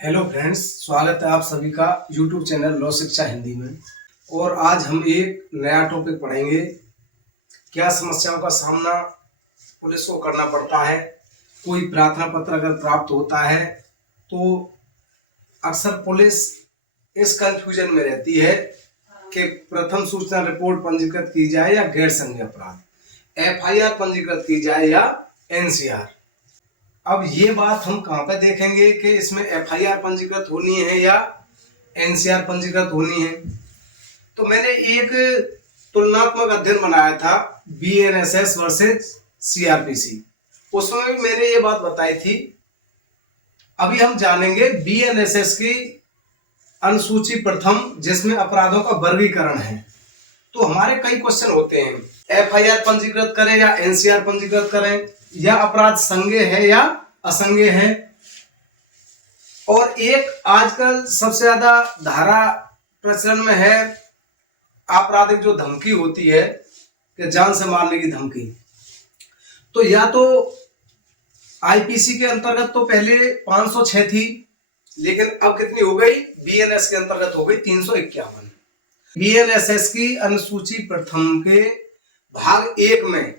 Hello friends, स्वागत है आप सभी का यूट्यूब चैनल लॉ शिक्षा हिंदी में। और आज हम एक नया टॉपिक पढ़ेंगे। क्या समस्याओं का सामना पुलिस को करना पड़ता है। कोई प्रार्थना पत्र अगर प्राप्त होता है तो अक्सर पुलिस इस कंफ्यूजन में रहती है कि प्रथम सूचना रिपोर्ट पंजीकृत की जाए या गैर संज्ञेय अपराध, एफआईआर पंजीकृत की जाए या एनसीआर। अब ये बात हम कहाँ पे देखेंगे कि इसमें एफआईआर पंजीकृत होनी है या एनसीआर पंजीकृत होनी है। तो मैंने एक तुलनात्मक अध्ययन बनाया था बीएनएसएस वर्सेस सीआरपीसी। उसमें भी मैंने ये बात बताई थी। अभी हम जानेंगे बीएनएसएस की अनुसूची प्रथम, जिसमें अपराधों का वर्गीकरण है। तो हमारे कई क्वेश्चन होते हैं, एफआईआर पंजीकृत करें या एनसीआर पंजीकृत करें, या अपराध संज्ञेय है या असंज्ञेय है। और एक आजकल सबसे ज्यादा धारा प्रचलन में है, आपराधिक जो धमकी होती है कि जान से मारने की धमकी। तो या तो आईपीसी के अंतर्गत तो पहले 506 थी, लेकिन अब कितनी हो गई, बीएनएस के अंतर्गत हो गई 351। बीएनएसएस की अनुसूची प्रथम के भाग 1 में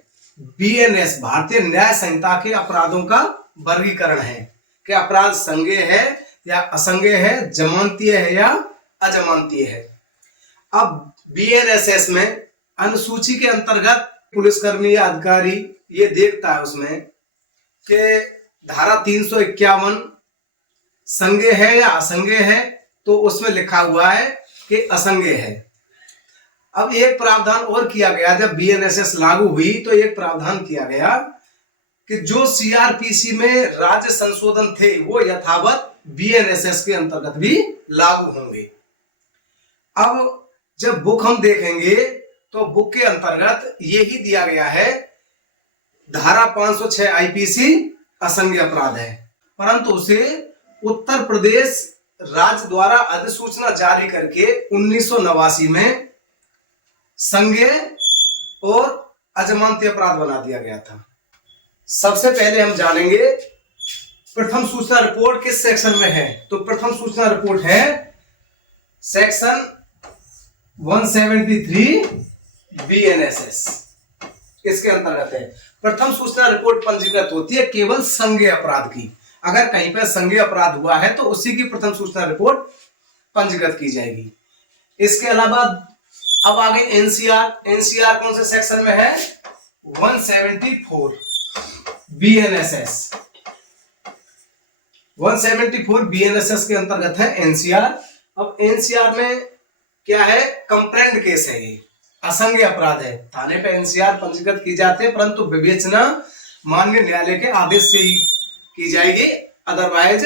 बीएनएस भारतीय न्याय संहिता के अपराधों का वर्गीकरण है कि अपराध संज्ञेय है या असंज्ञेय है, जमानतीय है या अजमानतीय है। अब बीएनएसएस में अनुसूची के अंतर्गत पुलिसकर्मी या अधिकारी ये देखता है उसमें कि धारा 351 संज्ञेय है या असंज्ञेय है, तो उसमें लिखा हुआ है कि असंज्ञेय है। अब एक प्रावधान और किया गया, जब बीएनएसएस लागू हुई तो एक प्रावधान किया गया कि जो सीआरपीसी में राज्य संशोधन थे वो यथावत बीएनएसएस के अंतर्गत भी लागू होंगे। अब जब बुक हम देखेंगे तो बुक के अंतर्गत यही दिया गया है, धारा 506 आईपीसी असंज्ञेय अपराध है, परंतु उसे उत्तर प्रदेश राज्य द्वारा अधिसूचना जारी करके 1989 में संज्ञेय और अजमानतीय अपराध बना दिया गया था। सबसे पहले हम जानेंगे प्रथम सूचना रिपोर्ट किस सेक्शन में है। तो प्रथम सूचना रिपोर्ट है सेक्शन 173 बीएनएसएस, इसके अंतर्गत है। प्रथम सूचना रिपोर्ट पंजीकृत होती है केवल संज्ञेय अपराध की। अगर कहीं पर संज्ञेय अपराध हुआ है तो उसी की प्रथम सूचना रिपोर्ट पंजीकृत की जाएगी। इसके अलावा अब आगे एनसीआर। एनसीआर कौन से सेक्शन में है, 174 बीएनएसएस। 174 बीएनएसएस के अंतर्गत है एनसीआर। अब एनसीआर में क्या है, कंप्लेंट केस है, ये असंज्ञेय अपराध है। थाने पे एनसीआर पंजीकृत की जाती है, परंतु विवेचना माननीय न्यायालय के आदेश से ही की जाएगी, अदरवाइज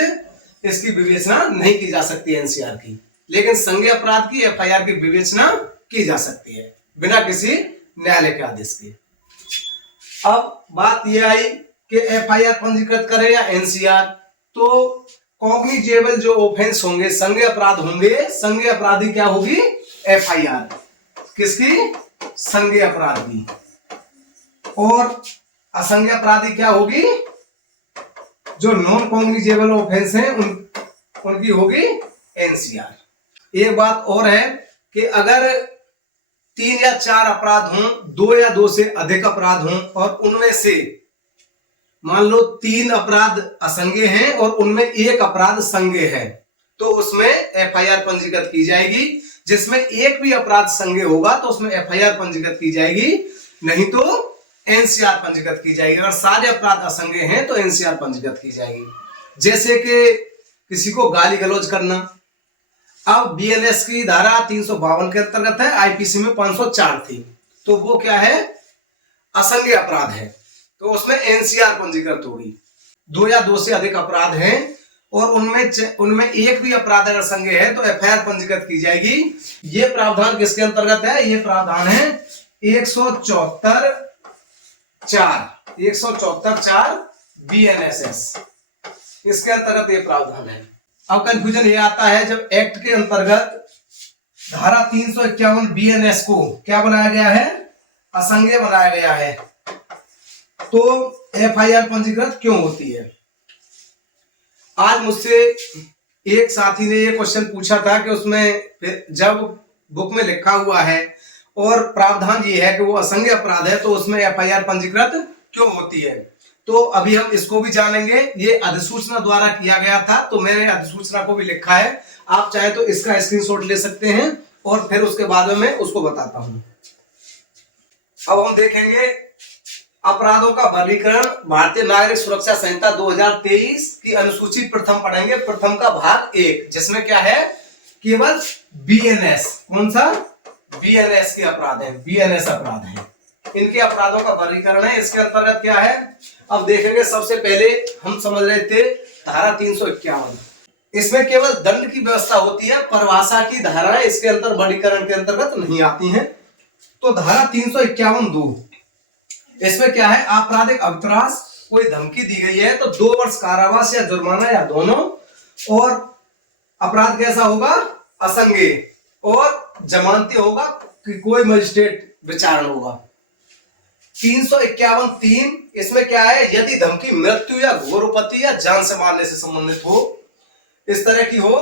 इसकी विवेचना नहीं की जा सकती एनसीआर की। लेकिन संज्ञेय अपराध की एफआईआर की विवेचना की जा सकती है बिना किसी न्यायालय के आदेश के। अब बात यह आई कि एफआईआर पंजीकृत करें या एनसीआर। तो कॉग्निजेबल जो ऑफेंस होंगे, संज्ञेय अपराध होंगे, संज्ञेय अपराधी क्या होगी, एफआईआर किसकी, संज्ञेय अपराध की। और असंज्ञेय अपराधी क्या होगी, जो नॉन कॉग्निजेबल ऑफेंस हैं उनकी होगी एनसीआर। एक बात और है कि अगर 3 या 4 अपराध हों, 2 या 2 से अधिक अपराध हों, और उनमें से मान लो 3 अपराध असंज्ञेय हैं और उनमें 1 अपराध संज्ञेय है, तो उसमें एफआईआर पंजीकृत की जाएगी। जिसमें एक भी अपराध संज्ञेय होगा तो उसमें एफआईआर पंजीकृत की जाएगी, नहीं तो एनसीआर पंजीकृत की जाएगी। अगर सारे अपराध असंज्ञेय हैं तो एनसीआर पंजीकृत की जाएगी। जैसे कि किसी को गाली गलौज करना। अब बीएनएस की धारा 352 के अंतर्गत है, आईपीसी में 504 थी, तो वो क्या है, असंज्ञेय अपराध है, तो उसमें एनसीआर पंजीकृत होगी। 2 या 2 से अधिक अपराध हैं और उनमें एक भी अपराध अगर संज्ञेय है तो एफआईआर पंजीकृत की जाएगी। ये प्रावधान किसके अंतर्गत है, ये प्रावधान है 174 बीएनएसएस, इसके अंतर्गत ये प्रावधान है। अब कंफ्यूजन ये आता है, जब एक्ट के अंतर्गत धारा 351 बीएनएस को क्या बनाया गया है, असंज्ञेय बनाया गया है, तो एफआईआर पंजीकृत क्यों होती है। आज मुझसे एक साथी ने ये क्वेश्चन पूछा था कि उसमें जब बुक में लिखा हुआ है और प्रावधान ये है कि वो असंज्ञेय अपराध है, तो उसमें एफआईआर पंजीकृत क्यों होती है। तो अभी हम इसको भी जानेंगे। ये अधिसूचना द्वारा किया गया था, तो मैंने अधिसूचना को भी लिखा है, आप चाहे तो इसका स्क्रीनशॉट ले सकते हैं और फिर उसके बाद में मैं उसको बताता हूं। अब हम देखेंगे अपराधों का वर्गीकरण, भारतीय नागरिक सुरक्षा संहिता 2023 की अनुसूची प्रथम पढ़ेंगे, प्रथम का भाग 1, जिसमें क्या है, केवल बीएनएस, कौन सा, बीएनएस के अपराध है, बीएनएस अपराध है, इनके अपराधों का वर्गीकरण है। इसके अंतर्गत क्या है, अब देखेंगे। सबसे पहले हम समझ रहे थे धारा 351, इसमें केवल दंड की व्यवस्था होती है, परिभाषा की धाराएं इसके अंतर वर्गीकरण के अंतर्गत नहीं आती हैं। तो धारा 351(2), इसमें क्या है, आपराधिक अभिप्रास, कोई धमकी दी गई है तो 2 वर्ष कारावास या जुर्माना या दोनों, और अपराध कैसा होगा, असंज्ञेय, और जमानती होगा कि कोई मजिस्ट्रेट विचारण होगा। 351(3), इसमें क्या है, यदि धमकी मृत्यु या घोरोपति या जान से मारने से संबंधित हो, इस तरह की हो,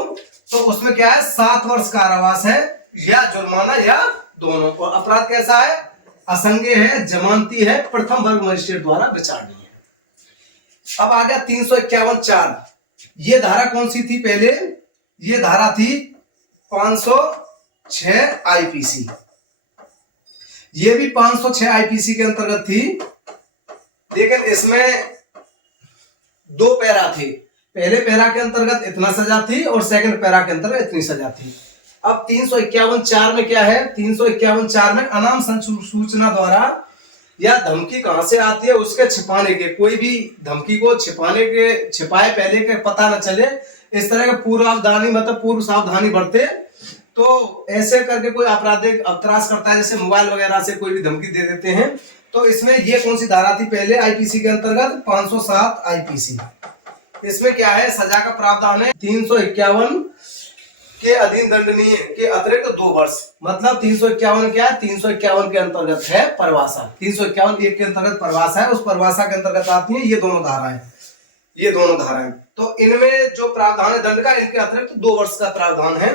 तो उसमें क्या है, 7 वर्ष कारावास है या जुर्माना या दोनों, और अपराध कैसा है, असंज्ञेय है, जमानती है, प्रथम वर्ग मजिस्ट्रेट द्वारा विचारणीय है। अब आ गया 351(4), ये धारा कौन सी थी पहले, ये धारा थी 506 आईपीसी, ये भी 506 आईपीसी के अंतर्गत थी, लेकिन इसमें 2 पैरा थे, पहले पैरा के अंतर्गत इतना सजा थी और सेकंड पैरा के अंतर्गत इतनी सजा थी। अब 351(4) में क्या है, 351(4) में अनाम सूचना द्वारा या धमकी कहां से आती है उसके छिपाने के, कोई भी धमकी को छिपाने के, छिपाए पहले के पता न चले, इस तरह का पूर्वावधानी, मतलब पूर्व सावधानी बरते, तो ऐसे करके कोई आपराधिक अभिप्रास करता है, जैसे मोबाइल वगैरह से कोई भी धमकी दे देते हैं। तो इसमें ये कौन सी धारा थी पहले आईपीसी के अंतर्गत, 507 आईपीसी। इसमें क्या है, सजा का प्रावधान है 351 के अधीन दंडनीय के अतिरिक्त 2 वर्ष, मतलब 351 क्या है, 351 के अंतर्गत है परिभाषा, 351(1) के अंतर्गत परिभाषा है, उस परिभाषा के अंतर्गत आती है ये दोनों धाराएं, ये दोनों धाराएं। तो इनमें जो प्रावधान है दंड का, इनके अतिरिक्त 2 वर्ष का प्रावधान है,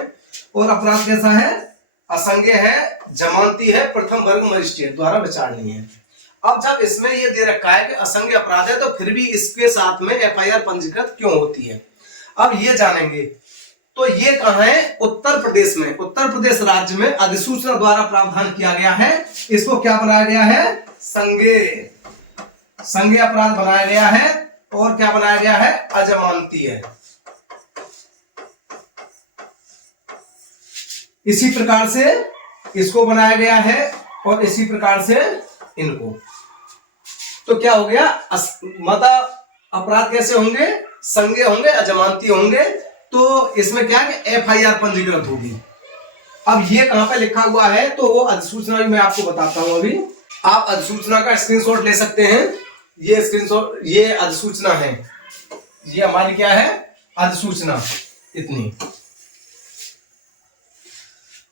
और अपराध कैसा है, असंज्ञेय है, जमानती है, प्रथम वर्ग मजिस्ट्रेट द्वारा विचारणीय है। अब जब इसमें ये दे रखा है कि असंज्ञेय अपराध है, तो फिर भी इसके साथ में एफआईआर पंजीकृत क्यों होती है, अब ये जानेंगे। तो ये कहां है, उत्तर प्रदेश में, उत्तर प्रदेश राज्य में अधिसूचना द्वारा प्रावधान किया गया है, इसको क्या बनाया गया है, संज्ञेय, संज्ञेय अपराध बनाया गया है, और क्या बनाया गया है, अजमानती है। इसी प्रकार से इसको बनाया गया है और इसी प्रकार से इनको। तो क्या हो गया, मतलब अपराध कैसे होंगे, संज्ञेय होंगे, अजमानती होंगे, तो इसमें क्या है, एफआईआर पंजीकृत होगी। अब ये कहां पे लिखा हुआ है, तो वो अधिसूचना भी मैं आपको बताता हूं। अभी आप अधिसूचना का स्क्रीनशॉट ले सकते हैं, ये स्क्रीनशॉट, ये अधिसूचना है, ये हमारी क्या है, अधिसूचना, इतनी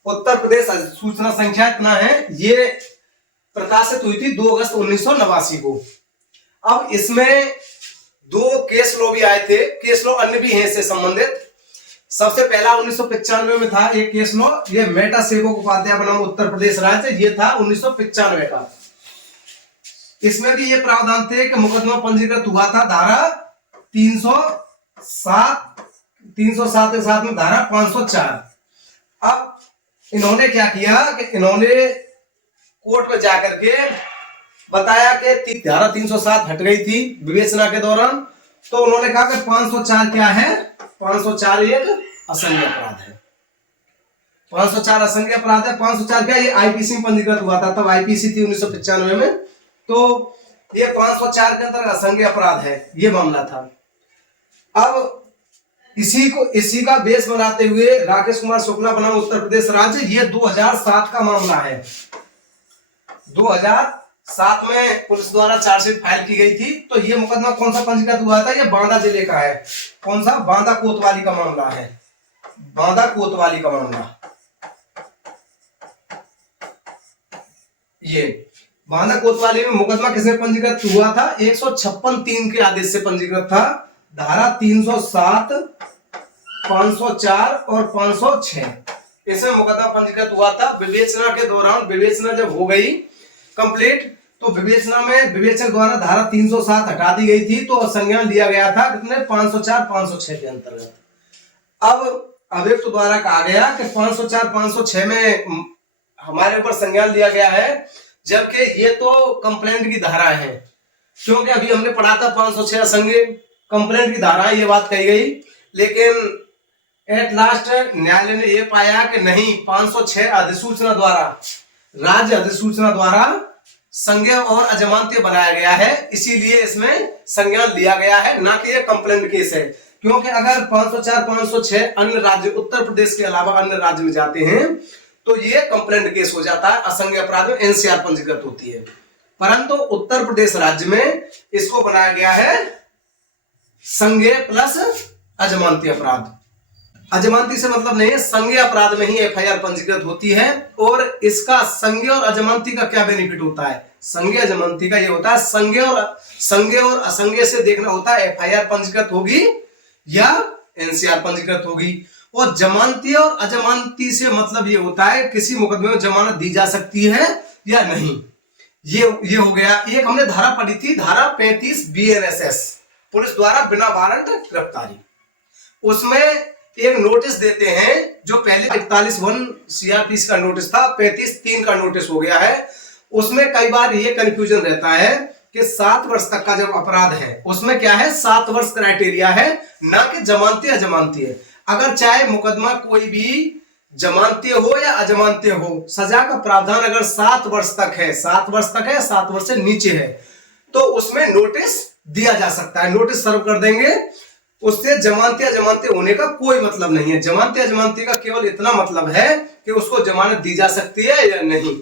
उत्तर प्रदेश अधिसूचना संख्या इतना है, ये प्रकाशित हुई थी 2 अगस्त 1989 को। अब इसमें 2 केस लॉ भी आए थे, केस लॉ अन्य भी हैं इससे संबंधित। सबसे पहला 1995 में था एक केस लॉ, ये मेटा सेवक उपाध्याय बनाम उत्तर प्रदेश राज्य, ये था 1995 का। इसमें भी ये प्रावधान थे कि मुकदमा पंजीकृत हुआ था धारा 307 के साथ में धारा 504। अब इन्होंने क्या किया कि इन्होंने कोर्ट में जाकर के बताया कि धारा 307 हट गई थी विवेचना के दौरान, तो उन्होंने कहा कि 504 क्या है, 504 एक असंज्ञेय अपराध है, 504 असंज्ञेय अपराध है। 504 क्या, ये आईपीसी में पंजीकृत हुआ था, तब आईपीसी थी 1995 में, तो ये 504 के अंतर्गत असंज्ञेय अपराध है, ये मामला था। अब इसी का बेस बनाते हुए राकेश कुमार शुक्ला बनाम उत्तर प्रदेश राज्य, ये 2007 का मामला है। 2007 में पुलिस द्वारा चार्जशीट फाइल की गई थी। तो ये मुकदमा कौन सा पंजीकृत हुआ था, ये बांदा जिले का है। कौन सा, बांदा कोतवाली का मामला है, बांदा कोतवाली का मामला। ये बांदा कोतवाली में मुकदमा किसने पंजीकृत हुआ था, 156(3) के आदेश से पंजीकृत था। धारा 307 504 और 506 इसमें मुकदमा पंजीकृत हुआ था। विवेचना के दौरान विवेचना जब हो गई कंप्लीट तो विवेचना में विवेचक द्वारा धारा 307 हटा दी गई थी, तो संज्ञान लिया गया था कितने 504 506 के अंतर्गत। अब अभियुक्त द्वारा कहा गया कि 504 506 में हमारे ऊपर संज्ञान लिया गया है, जबकि ये तो कंप्लेंट की धारा है, क्योंकि अभी हमने पढ़ा था 506 असंज्ञेय कंप्लेंट की धारा ये बात कही गई। लेकिन एट लास्ट न्यायालय ने यह पाया कि नहीं, 506 अधिसूचना द्वारा, राज्य अधिसूचना द्वारा संज्ञेय और अजमानतीय बनाया गया है, इसीलिए इसमें संज्ञान लिया गया है, ना कि ये कंप्लेंट केस है। क्योंकि अगर 504 506 अन्य राज्य उत्तर प्रदेश के अलावा अन्य राज्य में जाते हैं तो ये कंप्लेंट केस हो जाता है, असंज्ञेय अपराध में एनसीआर पंजीकृत होती है। परंतु उत्तर प्रदेश राज्य में इसको बनाया गया है संज्ञेय प्लस अजमानतीय अपराध। अजमानती से मतलब नहीं है, संज्ञेय अपराध में ही एफआईआर पंजीकृत होती है। और इसका संज्ञेय और अजमानती का क्या बेनिफिट होता है? संज्ञेय अजमानती का ये होता है, संज्ञेय और असंज्ञेय से देखना होता है एफआईआर पंजीकृत होगी या एनसीआर पंजीकृत होगी। और जमानती और अजमानती से मतलब ये होता है किसी मुकदमे में जमानत दी जा सकती है या नहीं। ये हो गया। एक हमने धारा पढ़ी थी, धारा 35 BNSS, पुलिस द्वारा बिना वारंट गिरफ्तारी। उसमें एक नोटिस देते हैं जो पहले 41(1) CRPC का नोटिस था, 35(3) का नोटिस हो गया है। उसमें कई बार ये कंफ्यूजन रहता है कि 7 वर्ष तक का जब अपराध है उसमें क्या है, 7 वर्ष क्राइटेरिया है, ना कि जमानती अजमानती है। अगर चाहे मुकदमा कोई भी जमानती हो या अजमानती हो, सजा का प्रावधान अगर 7 वर्ष तक है, 7 वर्ष तक है, 7 वर्ष से नीचे है, तो उसमें नोटिस दिया जा सकता है, नोटिस सर्व कर देंगे। उससे जमानती अजमानती होने का कोई मतलब नहीं है। जमानती अजमानती का केवल इतना मतलब है कि उसको जमानत दी जा सकती है या नहीं।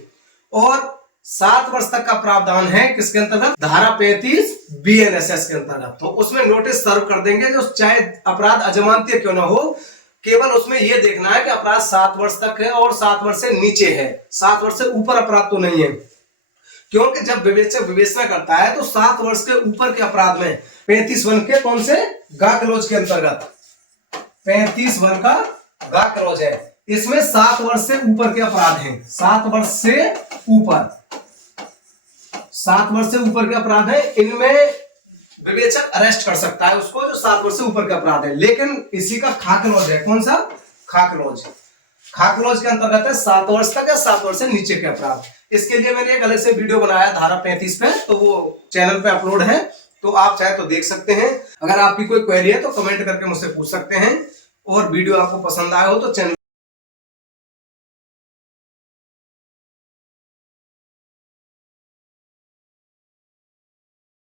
और 7 वर्ष तक का प्रावधान है किसके अंतर्गत? धारा 35 BNSS के अंतर्गत। तो उसमें नोटिस सर्व कर देंगे, जो चाहे अपराध अजमानती क्यों ना हो, केवल उसमें यह देखना है कि अपराध 7 वर्ष तक है और 7 वर्ष से नीचे है, 7 वर्ष से ऊपर अपराध तो नहीं है। क्योंकि जब विवेचक विवेचना करता है तो 7 वर्ष के ऊपर के अपराध में 35(1) के कौन से गा क्लॉज के अंतर्गत 35(1) का गा क्लॉज है, इसमें 7 वर्ष से ऊपर के अपराध हैं। 7 वर्ष से ऊपर, 7 वर्ष से ऊपर के अपराध है, इनमें विवेचक अरेस्ट कर सकता है उसको, जो 7 वर्ष से ऊपर का अपराध है। लेकिन इसी का खा क्लॉज है, कौन सा? खा क्लॉज। खा क्लॉज के अंतर्गत है 7 वर्ष तक या 7 वर्ष से नीचे के अपराध। इसके लिए मैंने एक अलग से वीडियो बनाया धारा 35 पे, तो वो चैनल पे अपलोड है, तो आप चाहे तो देख सकते हैं। अगर आपकी कोई क्वेरी है तो कमेंट करके मुझसे पूछ सकते हैं। और वीडियो आपको पसंद आया हो तो चैनल